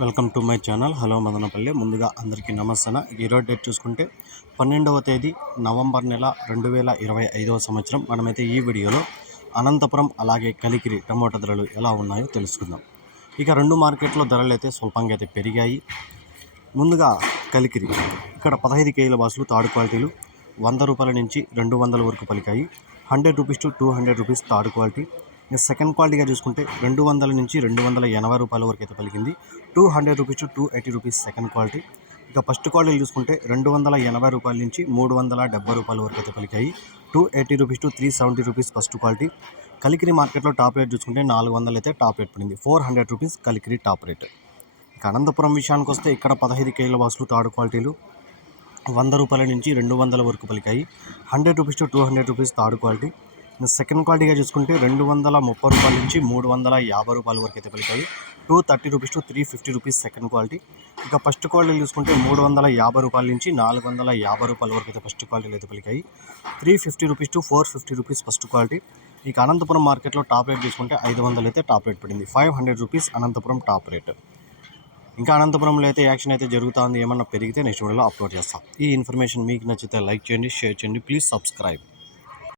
Welcome to my channel. Hello Madanapalle. ముందుగా అందరికీ నమస్తే ఈరోజు డేట్ చూసుకుంటే పన్నెండవ తేదీ నవంబర్ నెల రెండు వేల ఇరవై ఐదవ సంవత్సరం. మనమైతే ఈ వీడియోలో అనంతపురం అలాగే కలికిరి టమోటా ధరలు ఎలా ఉన్నాయో తెలుసుకుందాం. ఇక రెండు మార్కెట్లో ధరలు అయితే స్వల్పంగా అయితే పెరిగాయి. ముందుగా కలికిరి. ఇక్కడ పదహైదు కేజీల బాసులు తాడు క్వాలిటీలు వంద రూపాయల నుంచి రెండు వందల వరకు పలికాయి. Hundred rupees to two hundred rupees తాడు క్వాలిటీ. ఇక సెకండ్ క్వాలిటీగా చూసుకుంటే రెండు వందల నుంచి రెండు వందల ఎనభై రూపాయల వరకు అయితే పలికింది. Two hundred rupees to two eighty rupees second quality. ఇక ఫస్ట్ క్వాలిటీ చూసుకుంటే రెండు వందల ఎనభై రూపాయల నుంచి మూడు వందల డెబ్బై రూపాయల వరకు అయితే పలికాయి. Two eighty rupees to three seventy rupees first quality. Kalikiri మార్కెట్లో టాప్ రేట్ చూసుకుంటే నాలుగు వందలు అయితే టాప్ రేట్ పడింది. Four hundred rupees Kalikiri top rate. ఇక అనంతపురం విషయానికి వస్తే ఇక్కడ పదహైదు కేజీల బాసులు థర్డ్ క్వాలిటీలు. వంద రూపాయల నుంచి రెండు వందల వరకు పలికాయి. Hundred rupees to two hundred rupees third quality. Second క్వాలిటీగా చూసుకుంటే రెండు వందల ముప్పై రూపాయల నుంచి మూడు వందల యాభై రూపాయల వరకు అయితే పలికాయి two thirty rupees to three fifty rupees second quality ఇక ఫస్ట్ క్వాలిటీ చూసుకుంటే మూడు వందల యాభై రూపాయల నుంచి నాలుగు వందల యాభై రూపాయల వరకు అయితే ఫస్ట్ క్వాలిటీలు అయితే పలికాయి. Three fifty rupees to four fifty rupees first quality ఇక అనంతపురం మార్కెట్లో టాప్ రేట్ తీసుకుంటే ఐదు వందలు అయితే టాప్ రేట్ పడింది. Five hundred rupees Anantapuram top rate ఇంకా అనంతపురంలో అయితే యాక్షన్ అయితే జరుగుతుంది. ఏమన్నా పెరిగితే నెక్స్ట్ వీడియోలో అప్లోడ్ చేస్తాం. ఈ ఇన్ఫర్మేషన్ మీకు నచ్చితే లైక్ చేయండి షేర్ చేయండి. Please subscribe